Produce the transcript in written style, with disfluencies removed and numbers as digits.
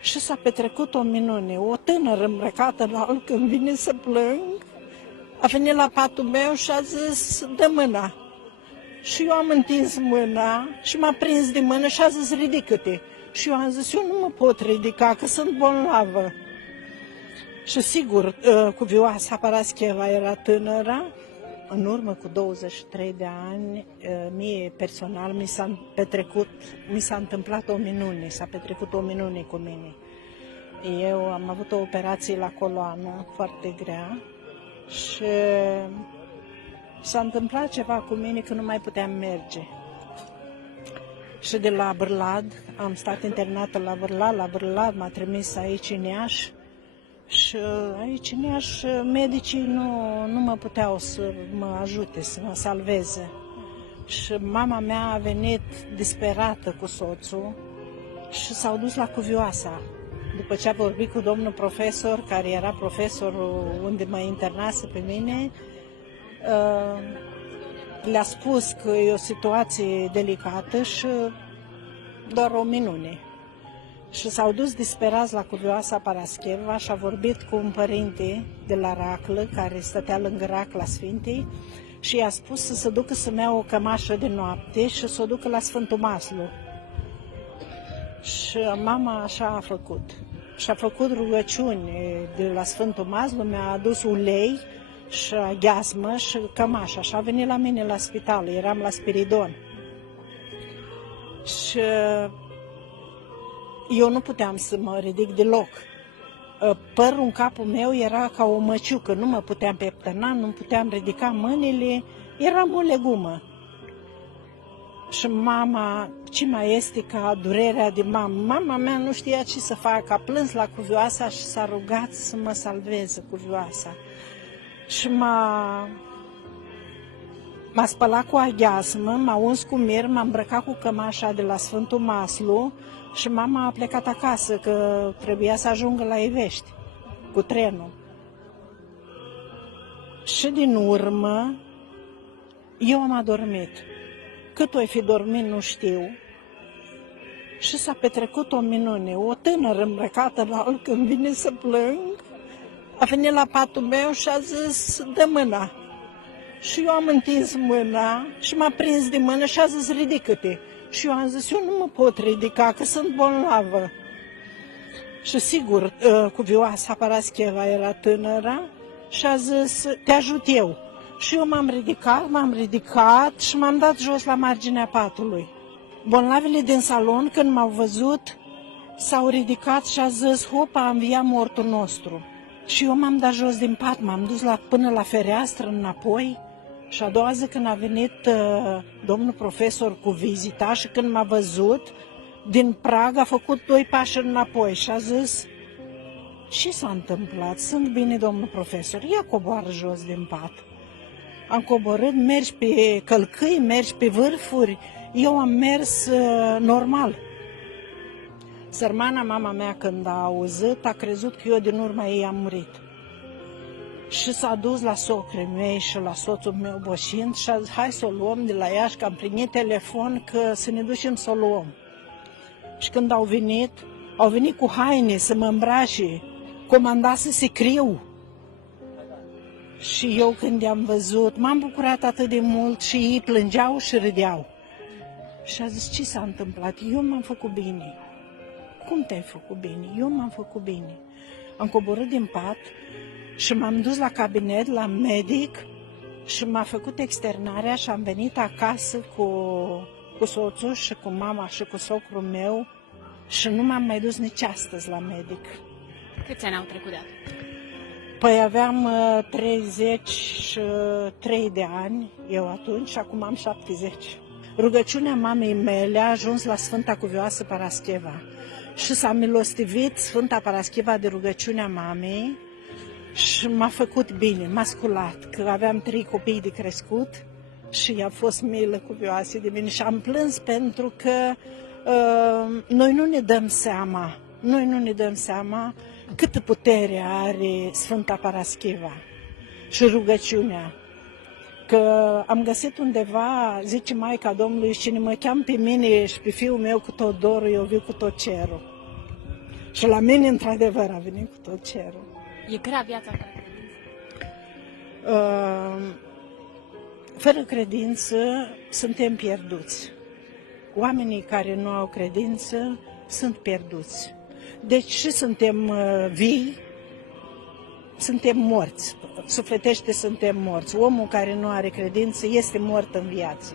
Și s-a petrecut o minune. O tânără îmbrăcată în alb, când vine să plâng, a venit la patul meu și a zis, dă mâna. Și eu am întins mâna și m-a prins de mână și a zis, ridică-te. Și eu am zis, eu nu mă pot ridica, că sunt bolnavă. Și sigur, cuvioasa Parascheva era tânără. În urmă cu 23 de ani, mie personal mi s-a întâmplat o minune, s-a petrecut o minune cu mine. Eu am avut o operație la coloană foarte grea și s-a întâmplat ceva cu mine că nu mai puteam merge. Și de la Bârlad, am stat internată la Bârlad m-a trimis aici în Iași. Și aici în Iași medicii nu mă puteau să mă ajute, să mă salveze. Și mama mea a venit disperată cu soțul și s-au dus la Cuvioasa. După ce a vorbit cu domnul profesor, care era profesorul unde mă internase pe mine, le-a spus că e o situație delicată și doar o minune. Și s-au dus disperați la Cuvioasa Parascheva și a vorbit cu un părinte de la Raclă, care stătea lângă Racla Sfintei, și i-a spus să se ducă să-mi ia o cămașă de noapte și să o ducă la Sfântul Maslu. Și mama așa a făcut. Și a făcut rugăciuni de la Sfântul Maslu, mi-a adus ulei și gheasmă și cămașa. Și a venit la mine la spital, eram la Spiridon. Și eu nu puteam să mă ridic deloc. Părul în capul meu era ca o măciucă, nu mă puteam peptăna, nu puteam ridica mâinile, eram o legumă. Și mama, ce mai este ca durerea de mamă, mama mea nu știa ce să facă, a plâns la Cuvioasa și s-a rugat să mă salveze Cuvioasa. Și m-a spălat cu aghiazmă, m-a uns cu mir, m-a îmbrăcat cu cămașa de la Sfântul Maslu și mama a plecat acasă, că trebuia să ajungă la Ivești cu trenul. Și din urmă, eu am adormit. Cât o fi dormit, nu știu. Și s-a petrecut o minune. O tânără îmbrăcată în alb, când vine să plâng, a venit la patul meu și a zis, dă mâna. Și eu am întins mâna și m-a prins de mână și a zis, ridică-te. Și eu am zis, eu nu mă pot ridica, că sunt bolnavă. Și sigur, Cuvioasa Parascheva era tânără și a zis, te ajut eu. Și eu m-am ridicat și m-am dat jos la marginea patului. Bolnavele din salon, când m-au văzut, s-au ridicat și a zis, hopa, a înviat mortul nostru. Și eu m-am dat jos din pat, m-am dus până la fereastră înapoi. Și a doua zi, când a venit domnul profesor cu vizita și când m-a văzut, din prag a făcut 2 pași înapoi și a zis, ce s-a întâmplat? Sunt bine, domnul profesor, ia coboară jos din pat. Am coborât, mergi pe călcâi, mergi pe vârfuri, eu am mers normal. Sărmana mama mea, când a auzit, a crezut că eu din urma ei am murit. Și s-a dus la socrii mei și la soțul meu boșind și a zis, hai să o luăm de la Iași, că am primit telefon că să ne ducem să o luăm. Și când au venit cu haine să mă îmbrace, comandase sicriu. Și eu, când i-am văzut, m-am bucurat atât de mult și ei plângeau și râdeau. Și a zis, ce s-a întâmplat? Eu m-am făcut bine. Cum te-ai făcut bine? Eu m-am făcut bine. Am coborât din pat și m-am dus la cabinet, la medic, și m-a făcut externarea și am venit acasă cu soțul și cu mama și cu socrul meu și nu m-am mai dus nici astăzi la medic. Câți ani au trecut de atunci? Păi aveam 33 de ani eu atunci și acum am 70. Rugăciunea mamei mele a ajuns la Sfânta Cuvioasă Parascheva și s-a milostivit Sfânta Parascheva de rugăciunea mamei și m-a făcut bine, m-a sculat, că aveam 3 copii de crescut și i-a fost milă Cuvioasă de mine și am plâns pentru că noi nu ne dăm seama câtă putere are Sfânta Parascheva și rugăciunea. Că am găsit undeva, zice Maica Domnului, cine mă cheamă pe mine și pe fiul meu cu tot dorul, eu viu cu tot cerul. Și la mine, într-adevăr, a venit cu tot cerul. E grea viața fără credință? Fără credință suntem pierduți. Oamenii care nu au credință sunt pierduți. Deci și suntem vii, suntem morți. Sufletește suntem morți. Omul care nu are credință este mort în viață.